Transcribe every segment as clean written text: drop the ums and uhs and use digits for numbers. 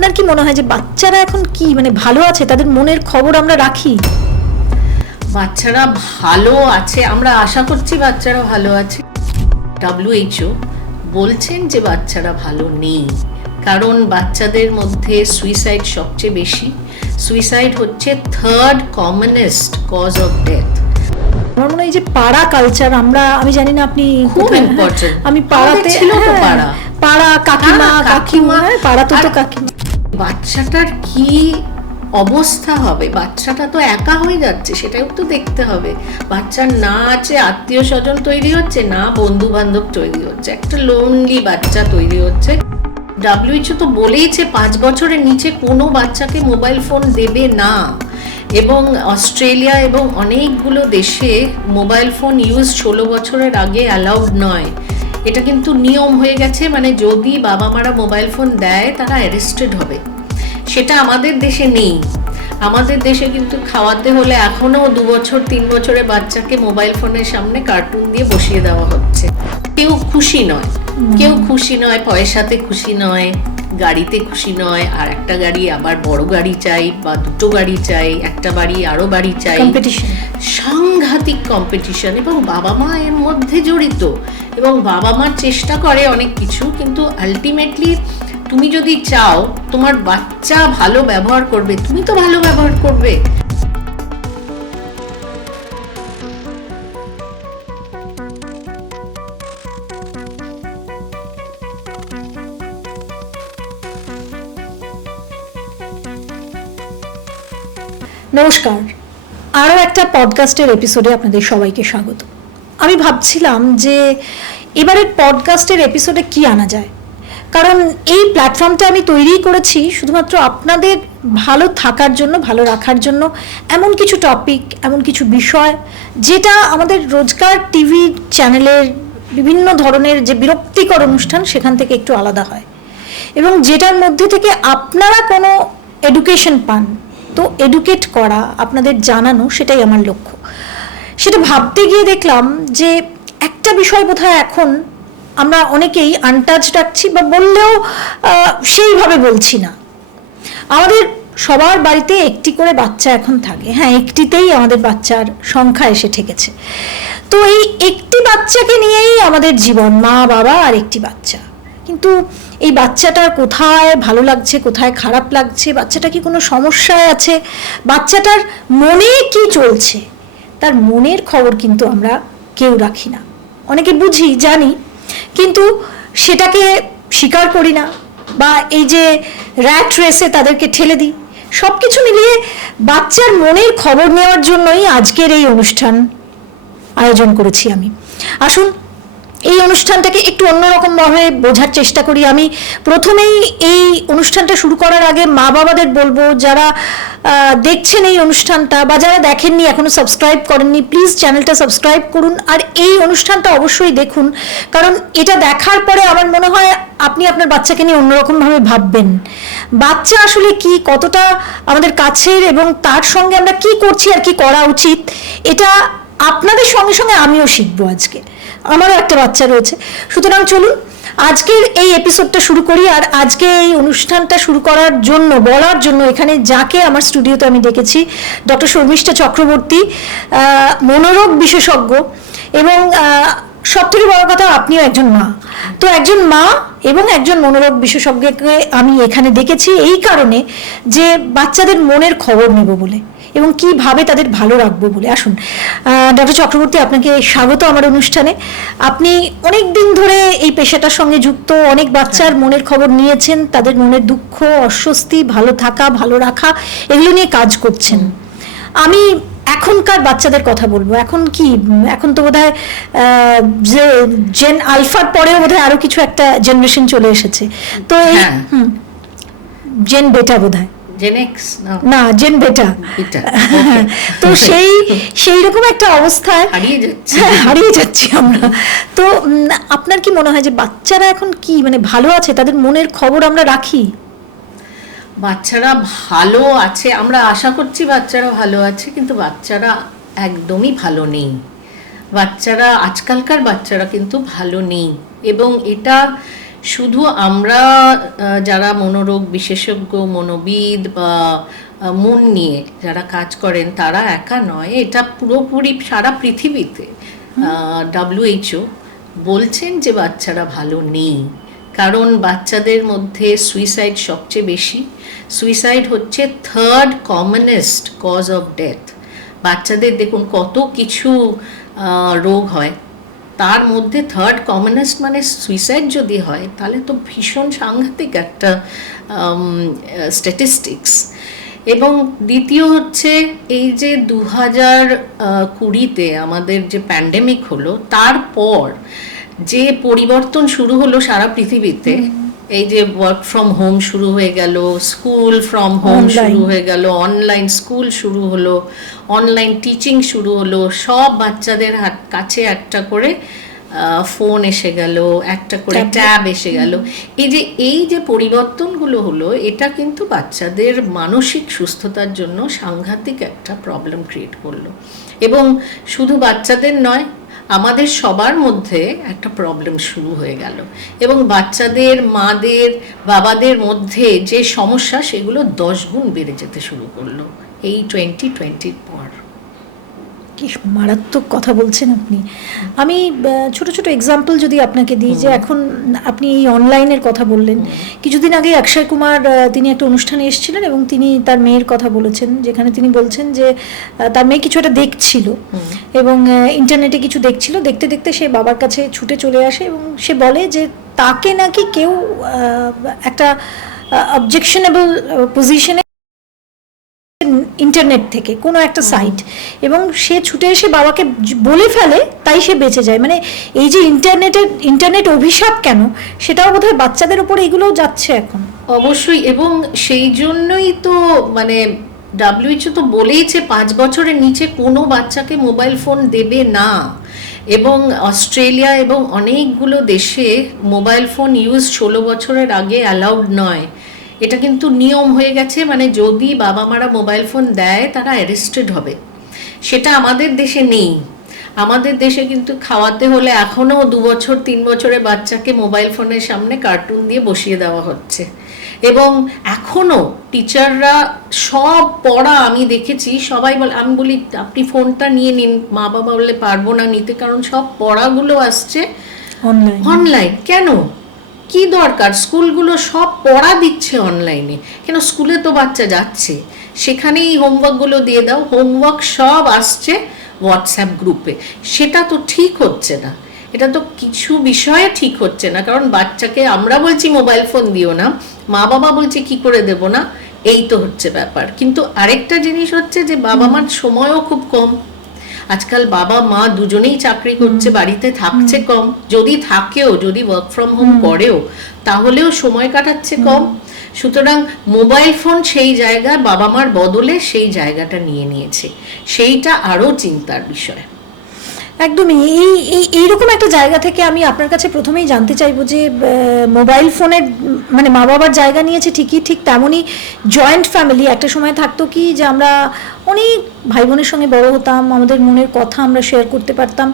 আপনার কি মনে হয় যে বাচ্চারা এখন কি মানে ভালো আছে, তাদের মনের খবর আমরা রাখি? বাচ্চারা ভালো আছে, আমরা আশা করছি বাচ্চারা ভালো আছে। WHO বলছেন যে বাচ্চারা ভালো নেই, কারণ বাচ্চাদের মধ্যে সুইসাইড সবচেয়ে বেশি। সুইসাইড হচ্ছে 3rd commonest cause of death. আমার মনে হয় যে পাড়া কালচার, আমি জানি না আপনি খুব ইম্পর্টেন্ট। আমি পাড়াতে ছিল তো পাড়া কাকিমা পাড়া তো কাকিমা। বাচ্চাটার কি অবস্থা হবে, বাচ্চাটা তো একা হয়ে যাচ্ছে, সেটাও তো দেখতে হবে। বাচ্চার না আছে আত্মীয় স্বজন তৈরি হচ্ছে, না বন্ধু বান্ধব তৈরি হচ্ছে, একটা লোনলি বাচ্চা তৈরি হচ্ছে। WHO তো বলেইছে 5 বছরের নিচে কোনো বাচ্চাকে মোবাইল ফোন দেবে না, এবং অস্ট্রেলিয়া এবং অনেকগুলো দেশে মোবাইল ফোন ইউজ 16 বছরের আগে অ্যালাউড নয়। এটা কিন্তু নিয়ম হয়ে গেছে, মানে যদি বাবা মারা মোবাইল ফোন দেয় তারা অ্যারেস্টেড হবে। সেটা আমাদের দেশে নেই। আমাদের দেশে কিন্তু খাওয়াতে হলে এখনো 2 বছর 3 বছরের বাচ্চাকে মোবাইল ফোনের সামনে কার্টুন দিয়ে বসিয়ে দেওয়া হচ্ছে। কেউ খুশি নয়, পয়সাতে খুশি নয়, গাড়িতে খুশি নয়, আর একটা গাড়ি আবার বড় গাড়ি চাই, বা দুটো গাড়ি চাই, একটা বাড়ি আরো বাড়ি চাই, সাংঘাতিক কম্পিটিশন। এবং বাবা মা এর মধ্যে জড়িত, এবং বাবা মা চেষ্টা করে অনেক কিছু, কিন্তু আলটিমেটলি তুমি যদি চাও তোমার বাচ্চা ভালো ব্যবহার করবে, তুমি তো ভালো ব্যবহার করবে। নমস্কার, আরও একটা পডকাস্টের এপিসোডে আপনাদের সবাইকে স্বাগত। আমি ভাবছিলাম যে এবারের পডকাস্টের এপিসোডে কি আনা যায়, কারণ এই প্ল্যাটফর্মটা আমি তৈরি করেছি শুধুমাত্র আপনাদের ভালো থাকার জন্য, ভালো রাখার জন্য। এমন কিছু টপিক, এমন কিছু বিষয় যেটা আমাদের রোজকার টিভি চ্যানেলের বিভিন্ন ধরনের যে বিরক্তিকর অনুষ্ঠান সেখান থেকে একটু আলাদা হয়, এবং যেটার মধ্যে থেকে আপনারা কোনো এডুকেশন পান। তো এডুকেট করা, আপনাদের জানানো, সেটাই আমার লক্ষ্য। সেটা ভাবতে গিয়ে দেখলাম যে একটা বিষয় বোধহয় এখন আমরা অনেকেই আনটাচ রাখছি, বা বললেও সেইভাবে বলছি না। আমাদের সবার বাড়িতে একটি করে বাচ্চা এখন থাকে। হ্যাঁ, একটিতেই আমাদের বাচ্চার সংখ্যা এসে ঠেকেছে। তো এই একটি বাচ্চাকে নিয়েই আমাদের জীবন, মা বাবা আর একটি বাচ্চা। কিন্তু এই বাচ্চাটার কোথায় ভালো লাগছে, কোথায় খারাপ লাগছে, বাচ্চাটা কি কোনো সমস্যায় আছে, বাচ্চাটার মনে কি চলছে, তার মনের খবর কিন্তু আমরা কেউ রাখি না। অনেকে বুঝি, জানি, কিন্তু সেটাকে স্বীকার করি না, বা এই যে র্যাট রেসে তাদেরকে ঠেলে দিই। সব কিছু মিলিয়ে বাচ্চার মনের খবর নেওয়ার জন্যই আজকের এই অনুষ্ঠান আয়োজন করেছি আমি। আসুন এই অনুষ্ঠানটাকে একটু অন্যরকমভাবে বোঝার চেষ্টা করি। আমি প্রথমেই এই অনুষ্ঠানটা শুরু করার আগে মা বাবাদের বলবো, যারা দেখছেন এই অনুষ্ঠানটা, বা যারা দেখেননি, এখনো সাবস্ক্রাইব করেননি, প্লিজ চ্যানেলটা সাবস্ক্রাইব করুন, আর এই অনুষ্ঠানটা অবশ্যই দেখুন। কারণ এটা দেখার পরে আমার মনে হয় আপনি আপনার বাচ্চাকে নিয়ে অন্যরকমভাবে ভাববেন। বাচ্চা আসলে কি, কতটা আমাদের কাছের, এবং তার সঙ্গে আমরা কি করছি আর কি করা উচিত, এটা আপনাদের সঙ্গে সঙ্গে আমিও শিখবো। আজকে আমারও একটা বাচ্চা রয়েছে। সুতরাং চলুন আজকের এই এপিসোডটা শুরু করি। আর আজকে এই অনুষ্ঠানটা শুরু করার জন্য, বলার জন্য এখানে যাকে আমার স্টুডিওতে আমি ডেকেছি, ডক্টর শর্মিষ্ঠা চক্রবর্তী, মনোরোগ বিশেষজ্ঞ, এবং সব থেকে বড় কথা আপনিও একজন মা। তো একজন মা এবং একজন মনোরোগ বিশেষজ্ঞকে আমি এখানে ডেকেছি এই কারণে যে বাচ্চাদের মনের খবর নেব বলে, এবং কিভাবে তাদের ভালো রাখবো বলে। আসুন ডক্টর চক্রবর্তী, আপনাকে স্বাগত আমার অনুষ্ঠানে। আপনি অনেক দিন ধরে এই পেশাটার সঙ্গে যুক্ত, অনেক বাচ্চার মনের খবর নিয়েছেন, তাদের মনের দুঃখ, অস্বস্তি, ভালো থাকা, ভালো রাখা, এগুলো নিয়ে কাজ করছেন। আমি এখনকার বাচ্চাদের কথা বলবো। এখন তো বোধহয় যে জেন আলফার পরেও বোধহয় আরো কিছু একটা জেনারেশন চলে এসেছে। তো এই জেন বেটা বোধহয়, না জেন বেটা। তো সেই রকম একটা অবস্থায় হারিয়ে যাচ্ছি আমরা। তো আপনার কি মনে হয় যে বাচ্চারা এখন কি মানে ভালো আছে, তাদের মনের খবর আমরা রাখি? বাচ্চারা ভালো আছে, আমরা আশা করছি বাচ্চারা ভালো আছে, কিন্তু বাচ্চারা একদমই ভালো নেই। আজকালকার বাচ্চারা কিন্তু ভালো নেই, এবং এটা শুধু আমরা যারা মনোরোগ বিশেষজ্ঞ, মনোবিদ বা মন নিয়ে যারা কাজ করেন তারা একা নয়, এটা পুরোপুরি সারা পৃথিবীতে WHO বলছেন যে বাচ্চারা ভালো নেই, কারণ বাচ্চাদের মধ্যে সুইসাইড সবচেয়ে বেশি। সুইসাইড হচ্ছে 3rd commonest cause of death. বাচ্চাদের দেখুন কত কিছু রোগ হয়, তার মধ্যে 3rd কমনেস্ট মানে সুইসাইড যদি হয় তাহলে তো ভীষণ সাংঘাতিক একটা স্ট্যাটিস্টিক্স। এবং দ্বিতীয় হচ্ছে এই যে 2020-তে আমাদের যে প্যান্ডেমিক হলো, তারপর যে পরিবর্তন শুরু হলো সারা পৃথিবীতে, এই যে ওয়ার্ক ফ্রম হোম শুরু হয়ে গেল, স্কুল ফ্রম হোম শুরু হয়ে গেল, অনলাইন স্কুল শুরু হলো, অনলাইন টিচিং শুরু হলো, সব বাচ্চাদের কাছে একটা করে ফোন এসে গেল, একটা করে ট্যাব এসে গেল। এই যে পরিবর্তনগুলো হলো, এটা কিন্তু বাচ্চাদের মানসিক সুস্থতার জন্য সাংঘাতিক একটা প্রবলেম ক্রিয়েট করলো। এবং শুধু বাচ্চাদের নয়, আমাদের সবার মধ্যে একটা প্রবলেম শুরু হয়ে গেল, এবং বাচ্চাদের, মাদের, বাবাদের মধ্যে যে সমস্যা সেগুলো 10 গুণ বেড়ে যেতে শুরু করলো এই 2020-র পর। কি মারাত্মক কথা বলছেন আপনি। আমি ছোট ছোট এক্সাম্পল যদি আপনাকে দিই, যে এখন আপনি এই অনলাইনের কথা বললেন, কিছুদিন আগে অক্ষয় কুমার তিনি একটা অনুষ্ঠানে এসেছিলেন এবং তিনি তার মেয়ের কথা বলেছেন, যেখানে তিনি বলছেন যে তার মেয়ে কিছু একটা দেখছিল এবং ইন্টারনেটে কিছু দেখছিল, দেখতে দেখতে সে বাবার কাছে ছুটে চলে আসে এবং সে বলে যে তাকে নাকি কেউ একটা অবজেকশনেবল পজিশনে ইন্টারনেট থেকে কোনো একটা সাইট, এবং সে ছুটে এসে বাবাকে বলে ফেলে, তাই সে বেঁচে যায়। মানে এই যে ইন্টারনেট অভিশাপ কেন, সেটাও বোধহয় বাচ্চাদের উপরে এগুলোও যাচ্ছে এখন। অবশ্যই, এবং সেই জন্যই তো মানে WHO তো বলেইছে 5 বছরের নিচে কোনো বাচ্চাকে মোবাইল ফোন দেবে না, এবং অস্ট্রেলিয়া এবং অনেকগুলো দেশে মোবাইল ফোন ইউজ 16 বছরের আগে অ্যালাউড নয়। এটা কিন্তু নিয়ম হয়ে গেছে, মানে যদি বাবা মারা মোবাইল ফোন দেয় তারা অ্যারেস্টেড হবে। সেটা আমাদের দেশে নেই। আমাদের দেশে কিন্তু খাওয়াতে হলে এখনও 2 বছর 3 বছরের বাচ্চাকে মোবাইল ফোনের সামনে কার্টুন দিয়ে বসিয়ে দেওয়া হচ্ছে, এবং এখনও টিচাররা সব পড়া আমি দেখেছি, সবাই বলে, আমি বলি আপনি ফোনটা নিয়ে নিন, মা বাবা বললে পারবো না নিতে, কারণ সব পড়াগুলো আসছে অনলাইন। কেন, কি দরকার? স্কুলগুলো সব পড়া দিচ্ছে অনলাইনে, কেন? স্কুলে তো বাচ্চা যাচ্ছে, সেখানেই হোমওয়ার্কগুলো দিয়ে দাও, হোমওয়ার্ক সব আসছে হোয়াটসঅ্যাপ গ্রুপে। সেটা তো ঠিক হচ্ছে না, এটা তো কিছু বিষয়ে ঠিক হচ্ছে না, কারণ বাচ্চাকে আমরা বলছি মোবাইল ফোন দিও না, মা বাবা বলছে কি করে দেব না, এই তো হচ্ছে ব্যাপার। কিন্তু আরেকটা জিনিস হচ্ছে যে বাবা মার সময়ও খুব কম। আজকাল বাবা মা দুজনেই চাকরি করছে, বাড়িতে থাকছে কম, যদি থাকেও, যদি ওয়ার্ক ফ্রম হোম করেও, তাহলেও সময় কাটাচ্ছে কম। সুতরাং মোবাইল ফোন সেই জায়গা বাবা মার বদলে সেই জায়গাটা নিয়ে নিয়েছে, সেইটা আরও চিন্তার বিষয়। একদমই এইরকম একটা জায়গা থেকে আমি আপনার কাছে প্রথমেই জানতে চাইবো যে মোবাইল ফোনের মানে মা বাবার জায়গা নিয়েছে ঠিকই, ঠিক তেমনই জয়েন্ট ফ্যামিলি একটা সময় থাকতো কি, যে আমরা অনেক ভাই বোনের সঙ্গে বড় হতাম, আমাদের মনের কথা আমরা শেয়ার করতে পারতাম।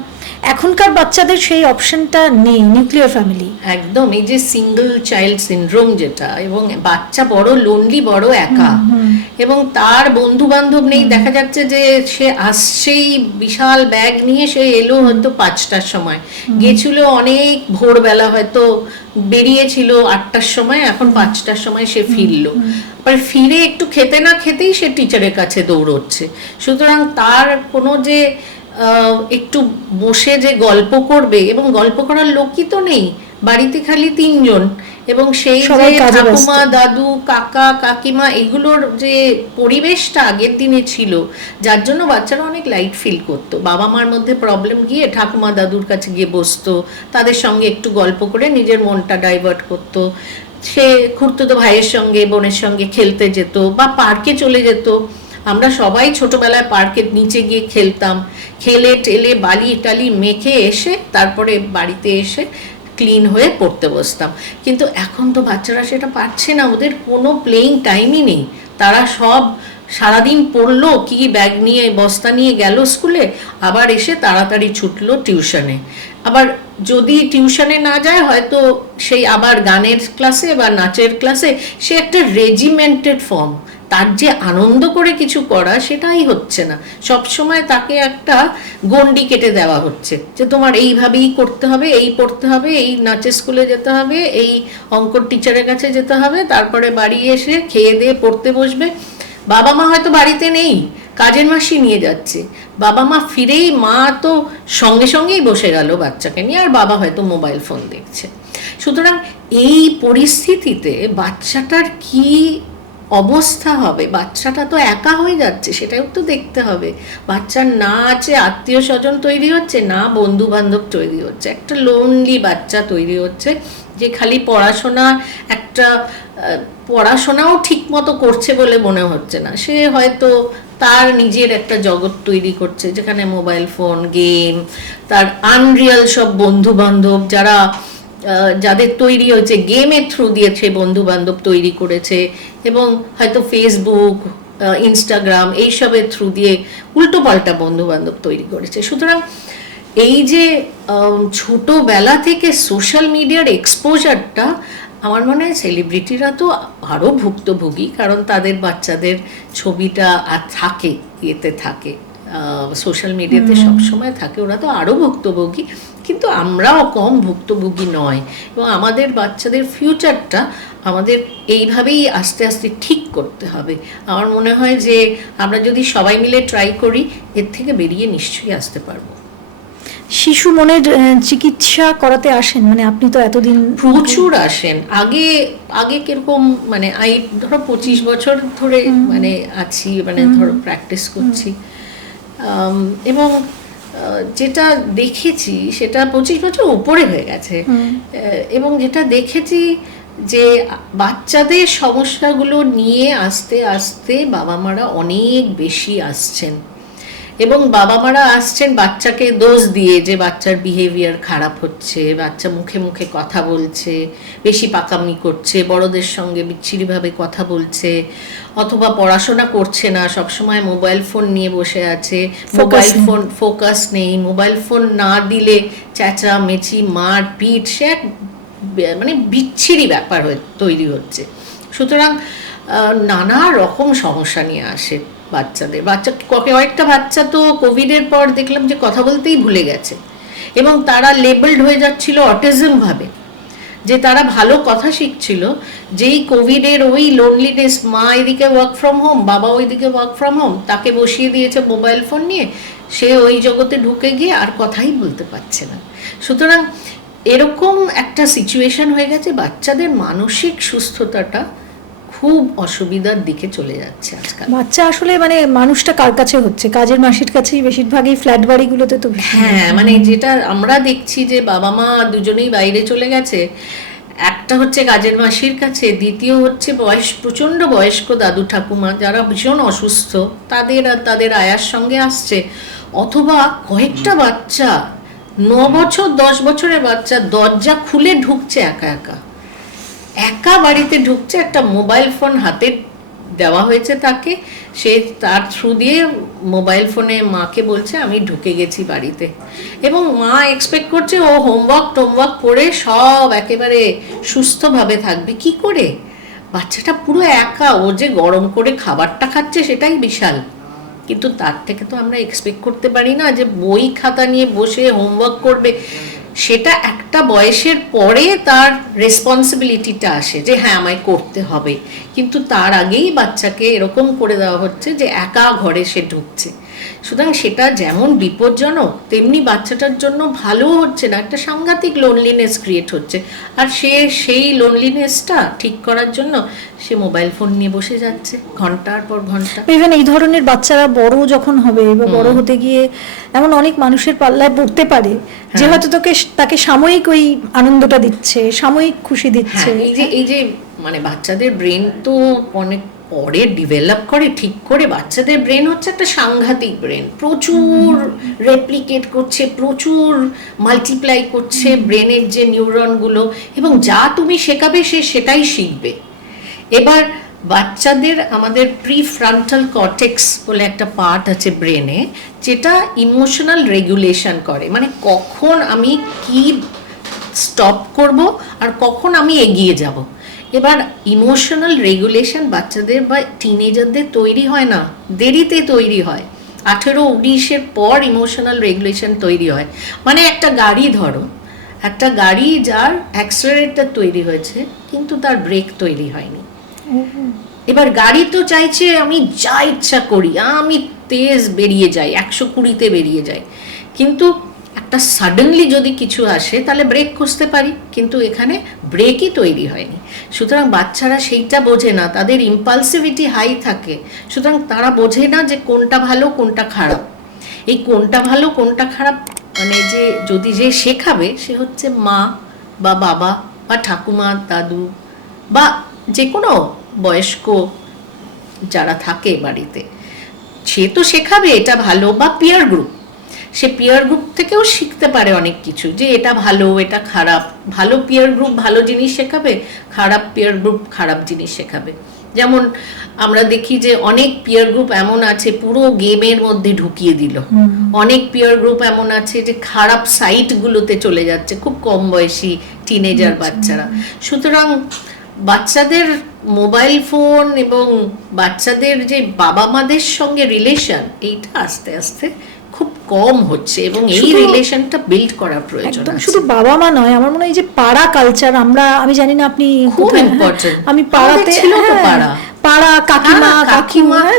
এখনকার বাচ্চাদের সেই অপশনটা নেই, নিউক্লিয়ার ফ্যামিলি। একদম, এই যে সিঙ্গল চাইল্ড সিনড্রোম যেটা, এবং বাচ্চা বড় লোনলি, বড় একা, এবং তার বন্ধু বান্ধব নেই। দেখা যাচ্ছে যে সে আসছেই বিশাল ব্যাগ নিয়ে, সে এলো হয়তো 5টার সময়, গেছিল অনেক ভোরবেলা, হয়তো বেরিয়েছিল 8টার সময়, এখন 5টার সময় সে ফিরলো, ফিরে একটু খেতে না খেতেই সে টিচারের কাছে দৌড়চ্ছে। সুতরাং তার কোনো যে একটু বসে যে গল্প করবে, এবং গল্প করার লোকই তো নেই বাড়িতে, খালি 3 জন, এবং সেই যে ঠাকুমা, দাদু, কাকা, কাকিমা, এগুলোর যে পরিবেশটা আগের দিনে ছিল, যার জন্য বাচ্চারা অনেক লাইট ফিল করতো। বাবা মার মধ্যে প্রবলেম গিয়ে ঠাকুমা দাদুর কাছে গিয়ে বসতো, তাদের সঙ্গে একটু গল্প করে নিজের মনটা ডাইভার্ট করতো। সে খুড়তুতো ভাইয়ের সঙ্গে, বোনের সঙ্গে খেলতে যেত, বা পার্কে চলে যেত। আমরা সবাই ছোটবেলায় পার্কের নিচে গিয়ে খেলতাম, খেলে টেলে বালি টালি মেখে এসে তারপরে বাড়িতে এসে ক্লিন হয়ে পড়তে বসতাম। কিন্তু এখন তো বাচ্চারা সেটা পারছে না, ওদের কোনো প্লেইং টাইমই নেই। তারা সব সারাদিন পড়লো, কি ব্যাগ নিয়ে বস্তা নিয়ে গেল স্কুলে, আবার এসে তাড়াতাড়ি ছুটলো টিউশনে। আবার যদি টিউশনে না যায় হয়তো সেই আবার গানের ক্লাসে বা নাচের ক্লাসে, সে একটা রেজিমেন্টেড ফর্ম। তার যে আনন্দ করে কিছু করা সেটাই হচ্ছে না, সবসময় তাকে একটা গণ্ডি কেটে দেওয়া হচ্ছে যে তোমার এইভাবেই করতে হবে, এই পড়তে হবে, এই নাচের স্কুলে যেতে হবে, এই অঙ্কর টিচারের কাছে যেতে হবে, তারপরে বাড়ি এসে খেয়ে দিয়ে পড়তে বসবে। বাবা মা হয়তো বাড়িতে নেই, কাজের মাসি নিয়ে যাচ্ছে, বাবা মা ফিরেই মা তো সঙ্গে সঙ্গেই বসে গেল বাচ্চাকে নিয়ে, আর বাবা হয়তো মোবাইল ফোন দেখছে। সুতরাং এই পরিস্থিতিতে বাচ্চাটার কি অবস্থা হবে? বাচ্চাটা তো একা হয়ে যাচ্ছে, সেটাও তো দেখতে হবে। বাচ্চার না আছে আত্মীয় স্বজন তৈরি হচ্ছে, না বন্ধু বান্ধব তৈরি হচ্ছে, একটা লোনলি বাচ্চা তৈরি হচ্ছে যে খালি পড়াশোনা, একটা পড়াশোনাও ঠিক মতো করছে বলে মনে হচ্ছে না, সে হয়তো তার নিজের একটা জগৎ তৈরি করছে যেখানে মোবাইল ফোন, গেম, তার আনরিয়াল সব বন্ধু বান্ধব যাদের তৈরি হয়েছে গেমের থ্রু দিয়ে সে বন্ধু বান্ধব তৈরি করেছে, এবং হয়তো ফেসবুক, ইনস্টাগ্রাম এইসবের থ্রু দিয়ে উল্টো পাল্টা বন্ধু বান্ধব তৈরি করেছে। সুতরাং এই যে ছোটবেলা থেকে সোশ্যাল মিডিয়ার এক্সপোজারটা, আমার মনে হয় সেলিব্রিটিরা তো আরও ভুক্তভোগী, কারণ তাদের বাচ্চাদের ছবিটা আর থাকে, ইয়েতে থাকে, সোশ্যাল মিডিয়াতে সবসময় থাকে, ওরা তো আরও ভুক্তভোগী। কিন্তু আমরাও কম ভুক্তভোগী নয়, এবং আমাদের বাচ্চাদের ফিউচারটা আমাদের এইভাবেই আস্তে আস্তে ঠিক করতে হবে। আমার মনে হয় যে আমরা যদি সবাই মিলে ট্রাই করি, এর থেকে বেরিয়ে নিশ্চয়ই আসতে পারবো। শিশু মনের চিকিৎসা করাতে আসেন, মানে আপনি তো এতদিন প্রচুর আসেন। আগে কিরকম, মানে ধরো 25 বছর ধরে মানে আছি, মানে ধরো প্র্যাকটিস করছি, এবং যেটা দেখেছি সেটা 25 বছর উপরে হয়ে গেছে, এবং যেটা দেখেছি যে বাচ্চাদের সমস্যাগুলো নিয়ে আস্তে আস্তে বাবা মারা অনেক বেশি আসছেন, এবং বাবা মারা আসছেন বাচ্চাকে দোষ দিয়ে যে বাচ্চার বিহেভিয়ার খারাপ হচ্ছে, বাচ্চা মুখে মুখে কথা বলছে, বেশি পাকামি করছে, বড়দের সঙ্গে বিচ্ছিরিভাবে কথা বলছে, অথবা পড়াশোনা করছে না, সবসময় মোবাইল ফোন নিয়ে বসে আছে, মোবাইল ফোন ফোকাস নেই, মোবাইল ফোন না দিলে চেঁচা মেচি মার পিট, সে এক মানে বিচ্ছিরি ব্যাপার তৈরি হচ্ছে। সুতরাং নানা রকম সমস্যা নিয়ে আসে কয়েকটা বাচ্চা তো কোভিডের পর দেখলাম যে কথা বলতেই ভুলে গেছে, এবং তারা লেবেলড হয়ে যাচ্ছিল অটিজম ভাবে, যে তারা ভালো কথা শিখছিল, যেই কোভিডের ওই লোনলিনেস, মা এদিকে ওয়ার্ক ফ্রম হোম, বাবা ওইদিকে ওয়ার্ক ফ্রম হোম, তাকে বসিয়ে দিয়েছে মোবাইল ফোন নিয়ে, সে ওই জগতে ঢুকে গিয়ে আর কথাই বলতে পারছে না। সুতরাং এরকম একটা সিচুয়েশন হয়ে গেছে, বাচ্চাদের মানসিক সুস্থতাটা খুব অসুবিধার দিকে চলে যাচ্ছে আজকাল। বাচ্চা আসলে মানে মানুষটা কার কাছে হচ্ছে, কাজের মাসির কাছেই বেশিরভাগই, ফ্ল্যাট বাড়িগুলোতে তো। হ্যাঁ, মানে যেটা আমরা দেখছি যে বাবা মা দুজনেই বাইরে চলে গেছে, একটা হচ্ছে কাজের মাসির কাছে, দ্বিতীয় হচ্ছে প্রচণ্ড বয়স্ক দাদু ঠাকুমা যারা ভীষণ অসুস্থ, তাদের আর তাদের আয়ার সঙ্গে আসছে, অথবা কয়েকটা বাচ্চা 9 বছর 10 বছরের বাচ্চা দরজা খুলে ঢুকছে একা বাড়িতে ঢুকছে, একটা মোবাইল ফোন হাতে দেওয়া হয়েছে তাকে, সে তার থ্রু দিয়ে মোবাইল ফোনে মাকে বলছে আমি ঢুকে গেছি বাড়িতে, এবং মা এক্সপেক্ট করছে ও টোমওয়ার্ক করে সব একেবারে সুস্থভাবে থাকবে। কি করে? বাচ্চাটা পুরো একা, ও যে গরম করে খাবারটা খাচ্ছে সেটাই বিশাল, কিন্তু তার থেকে তো আমরা এক্সপেক্ট করতে পারি না যে বই খাতা নিয়ে বসে হোমওয়ার্ক করবে। সেটা একটা বয়সের পরে তার রেসপন্সিবিলিটিটা আসে যে হ্যাঁ আমায় করতে হবে, কিন্তু তার আগেই বাচ্চাকে এরকম করে দেওয়া হচ্ছে যে একা ঘরে সে ঢুকছে। সুতরাং সেটা যেমন বিপজ্জনক, তেমনি বাচ্চাটার জন্য ভালো হচ্ছে না, একটা সাংঘাতিক লোনলিনেস ক্রিয়েট হচ্ছে, আর সেই লোনলিনেসটা ঠিক করার জন্য সে মোবাইল ফোন নিয়ে বসে যাচ্ছে ঘন্টার পর ঘন্টা। ইভেন এই ধরনের বাচ্চারা বড় যখন হবে বা বড় হতে গিয়ে এমন অনেক মানুষের পাল্লায় পড়তে পারে যে হয়তো তাকে সাময়িক ওই আনন্দটা দিচ্ছে, সাময়িক খুশি দিচ্ছে। এই যে মানে বাচ্চাদের ব্রেন তো অনেক পরে ডেভেলপ করে, ঠিক করে। বাচ্চাদের ব্রেন হচ্ছে একটা সাংঘাতিক ব্রেন, প্রচুর রেপ্লিকেট করছে, প্রচুর মাল্টিপ্লাই করছে ব্রেনের যে নিউরনগুলো, এবং যা তুমি শেখাবে সে সেটাই শিখবে। এবার বাচ্চাদের আমাদের প্রিফ্রন্টাল কর্টেক্স বলে একটা পার্ট আছে ব্রেনে, যেটা ইমোশনাল রেগুলেশন করে, মানে কখন আমি কি স্টপ করব আর কখন আমি এগিয়ে যাব। এবার ইমোশনাল রেগুলেশন বাচ্চাদের বা টিনেজারদের তৈরি হয় না, দেরিতে তৈরি হয়। 18-19 পর ইমোশনাল রেগুলেশন তৈরি হয়। মানে একটা গাড়ি ধরো, একটা গাড়ি যার অ্যাক্সেলারেটর তৈরি হয়েছে কিন্তু তার ব্রেক তৈরি হয়নি। এবার গাড়ি তো চাইছে আমি যা ইচ্ছা করি, আমি তেজ বেরিয়ে যাই, 120-তে বেরিয়ে যাই, কিন্তু একটা সাডেনলি যদি কিছু আসে তাহলে ব্রেক কষতে পারি, কিন্তু এখানে ব্রেকই তৈরি হয়নি। সুতরাং বাচ্চারা সেইটা বোঝে না, তাদের ইম্পালসিভিটি হাই থাকে, সুতরাং তারা বোঝে না যে কোনটা ভালো কোনটা খারাপ। এই কোনটা ভালো কোনটা খারাপ মানে যে শেখাবে সে হচ্ছে মা বা বাবা বা ঠাকুমা দাদু বা যে কোনো বয়স্ক যারা থাকে বাড়িতে, সে তো শেখাবে এটা ভালো। বা পিয়ার গ্রুপ, সে পিয়ার গ্রুপ থেকেও শিখতে পারে অনেক কিছু, যে এটা ভালো এটা খারাপ। ভালো পিয়ার গ্রুপ ভালো জিনিস শেখাবে, খারাপ পিয়ার গ্রুপ খারাপ জিনিস শেখাবে। যেমন আমরা দেখি যে অনেক পিয়ার গ্রুপ এমন আছে পুরো গেমের মধ্যে ঢুকিয়ে দিল, অনেক পিয়ার গ্রুপ এমন আছে যে খারাপ সাইটগুলোতে চলে যাচ্ছে, খুব কম বয়সী টিনেজার বাচ্চারা। সুতরাং বাচ্চাদের মোবাইল ফোন এবং বাচ্চাদের যে বাবা মাদের সঙ্গে রিলেশন, এইটা আস্তে আস্তে খুব কম হচ্ছে এবং এই রিলেশনটা বিল্ড করার প্রয়োজন আছে। শুধু বাবা মা নয়, আমার মনে হয় যে পাড়া কালচার, আমি জানি না আপনি খুব ইম্পর্টেন্ট। আমি পাড়াতে ছিল তো পাড়া কাকিমা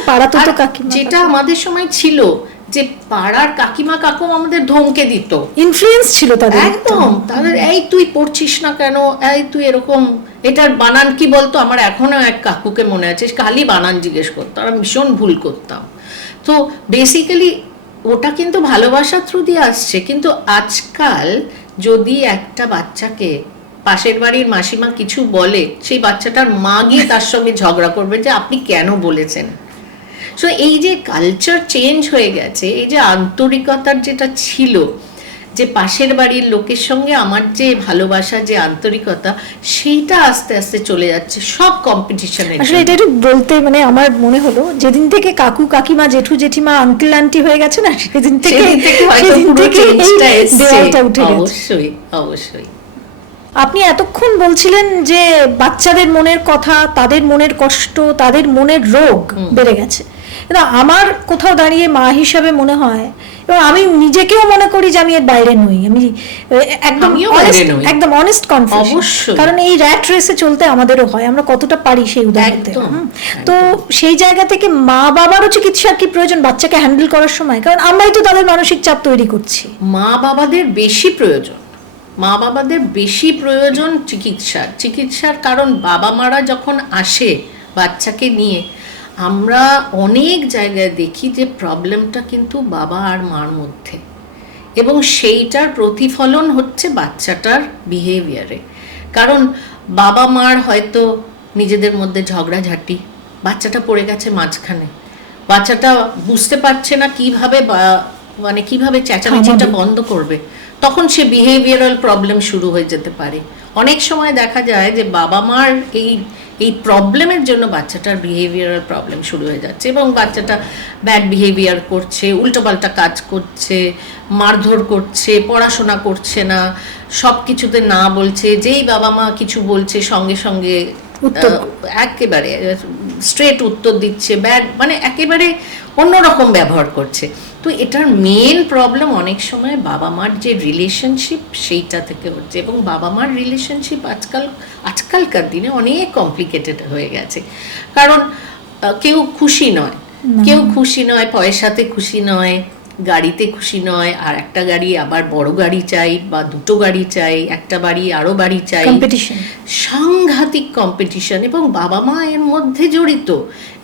পাড়া তো কাকিমা, যেটা আমাদের সময় ছিল যে পাড়ার কাকিমা কাকুম আমাদের ধমকে দিত, ইনফ্লুয়েন্স ছিল তাদের একদম। তাদের এই তুই পড়ছিস না কেন, এই তুই এরকম, এটার বানান কি বলতো। আমার এখনো এক কাকুকে মনে আছে, খালি বানান জিজ্ঞেস করতো, আর ভীষণ ভুল করতাম। তো বেসিক্যালি ওটা কিন্তু ভালোবাসার থ্রু দিয়ে আসছে। কিন্তু আজকাল যদি একটা বাচ্চাকে পাশের বাড়ির মাসিমা কিছু বলে, সেই বাচ্চাটার মা গিয়ে তার সঙ্গে ঝগড়া করবে যে আপনি কেন বলেছেন। সো এই যে কালচার চেঞ্জ হয়ে গেছে, এই যে আন্তরিকতার যেটা ছিল, যে পাশের বাড়ির লোকের সঙ্গে আমার যে ভালোবাসা যে আন্তরিকতা, সেইটা আস্তে আস্তে চলে যাচ্ছে সব কম্পিটিশনে। আসলে এটা একটু বলতে মানে আমার মনে হলো, যেদিন থেকে কাকু কাকিমা জেঠু জেঠিমা আঙ্কেল আন্টি হয়ে গেছে না, সেদিন থেকে দেওয়ালটা উঠে গেছে। অবশ্যই অবশ্যই। আপনি এতক্ষণ বলছিলেন যে বাচ্চাদের মনের কথা, তাদের মনের কষ্ট, তাদের মনের রোগ বেড়ে গেছে। কিন্তু আমার কোথাও দাঁড়িয়ে মা হিসাবে মনে হয়, এবং আমি নিজেকেও মনে করি যে আমি এর বাইরে নই, আমি একদম অনেস্ট কনফেশন। কারণ এই র্যাট রেসে চলতে আমাদেরও হয়, আমরা কতটা পারি সেই উদাহরণে। তো সেই জায়গা থেকে মা বাবারও চিকিৎসার কি প্রয়োজন বাচ্চাকে হ্যান্ডেল করার সময়? কারণ আমরাই তো তাদের মানসিক চাপ তৈরি করছি। মা বাবাদের বেশি প্রয়োজন, মা বাবাদের বেশি প্রয়োজন চিকিৎসার। কারণ বাবা মারা যখন আসে বাচ্চাকে নিয়ে, আমরা অনেক জায়গায় দেখি যে প্রবলেমটা কিন্তু বাবা আর মার মধ্যে, এবং সেইটার প্রতিফলন হচ্ছে বাচ্চাটার বিহেভিয়ারে। কারণ বাবা মার হয়তো নিজেদের মধ্যে ঝগড়াঝাটি, বাচ্চাটা পড়ে গেছে মাঝখানে, বাচ্চাটা বুঝতে পারছে না কিভাবে চেঁচামেচিটা বন্ধ করবে, তখন সে বিহেভিয়ারাল প্রবলেম শুরু হয়ে যেতে পারে। অনেক সময় দেখা যায় যে বাবা মার এই প্রবলেমের জন্য বাচ্চাটার বিহেভিয়ারাল প্রবলেম শুরু হয়ে যাচ্ছে, এবং বাচ্চাটা ব্যাড বিহেভিয়ার করছে, উল্টোপাল্টা কাজ করছে, মারধর করছে, পড়াশোনা করছে না, সব কিছুতে না বলছে, যেই বাবা মা কিছু বলছে সঙ্গে সঙ্গে একেবারে স্ট্রেট উত্তর দিচ্ছে, মানে একেবারে অন্যরকম ব্যবহার করছে। তো এটার মেন প্রবলেম অনেক সময় বাবা মার যে রিলেশনশিপ সেইটা থেকে হচ্ছে, এবং বাবা মার রিলেশনশিপ আজকালকার দিনে অনেক কমপ্লিকেটেড হয়ে গেছে। কারণ কেউ খুশি নয়, পয়সাতে খুশি নয়, গাড়িতে খুশি নয়, আর একটা গাড়ি আবার বড় গাড়ি চাই বা দুটো গাড়ি চাই, একটা বাড়ি আরো বাড়ি চাই, সাংঘাতিক কম্পিটিশন, এবং বাবা মা এর মধ্যে জড়িত,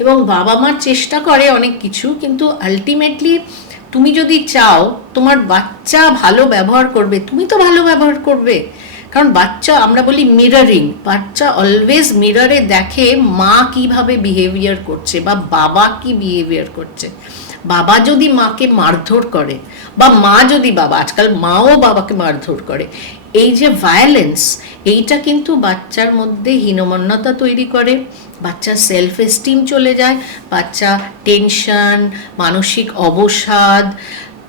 এবং বাবা মার চেষ্টা করে অনেক কিছু, কিন্তু আলটিমেটলি তুমি যদি চাও তোমার বাচ্চা ভালো ব্যবহার করবে, তুমি তো ভালো ব্যবহার করবে। কারণ বাচ্চা, আমরা বলি মিররিং, বাচ্চা অলওয়েজ মিররে দেখে মা কিভাবে বিহেভিয়ার করছে বা বাবা কি বিহেভিয়ার করছে। বাবা যদি মাকে মারধর করে বা মা যদি আজকাল মাও বাবাকে মারধর করে, এই যে ভায়োলেন্স, এইটা কিন্তু বাচ্চার মধ্যে হীনমন্যতা তৈরি করে, বাচ্চার সেলফ এস্টিম চলে যায়, বাচ্চা টেনশন, মানসিক অবসাদ,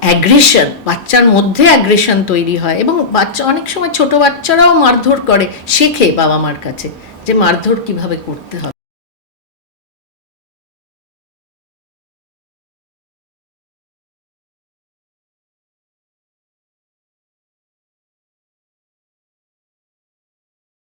অ্যাগ্রেশন, বাচ্চার মধ্যে অ্যাগ্রেশন তৈরি হয়। এবং বাচ্চা অনেক সময় ছোট বাচ্চারাও মারধর করে, শেখে বাবা মার কাছে যে মারধর কিভাবে করতে হবে।